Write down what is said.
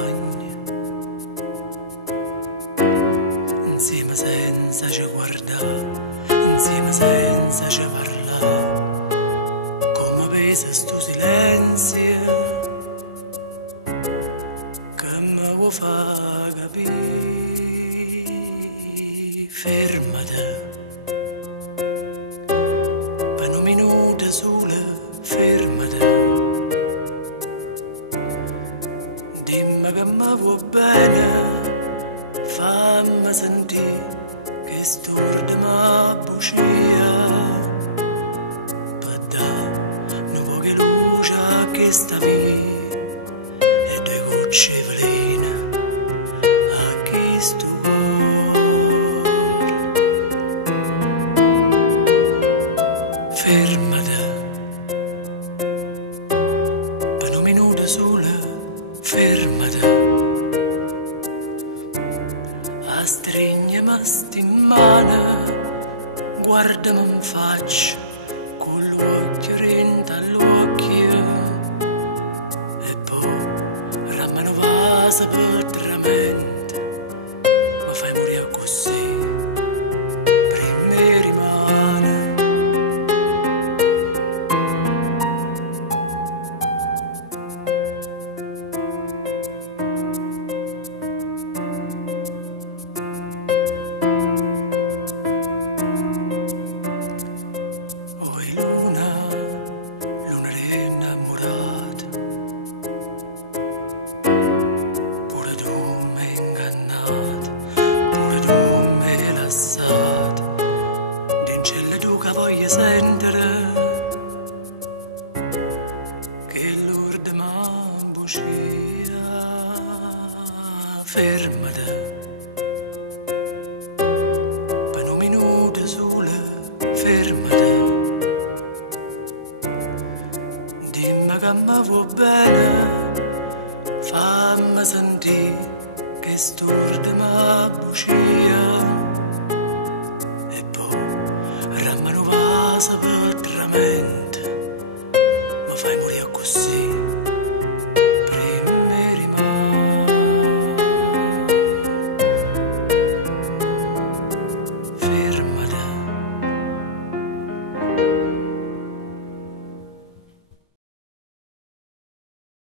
campagna, insieme senza ci guardare, insieme senza ci parlare, come pesa sto silenzio che mi vuoi fa capire. Fermate per un minuto solo, fermate, dimmi che mi vuoi bene, fammi sentire che storta ma bugia, per dare una poca luce a questa vita e due gocce velene a questo cuore. Fermate per un minuto solo, fermate. A stringermi sti mani, guardami in faccia, con l'occhio renta all'occhio, e poi rammano vasa per mente, ma fai morire così, prima rimane. Voglio sentire che l'urda ma bugia. Fermate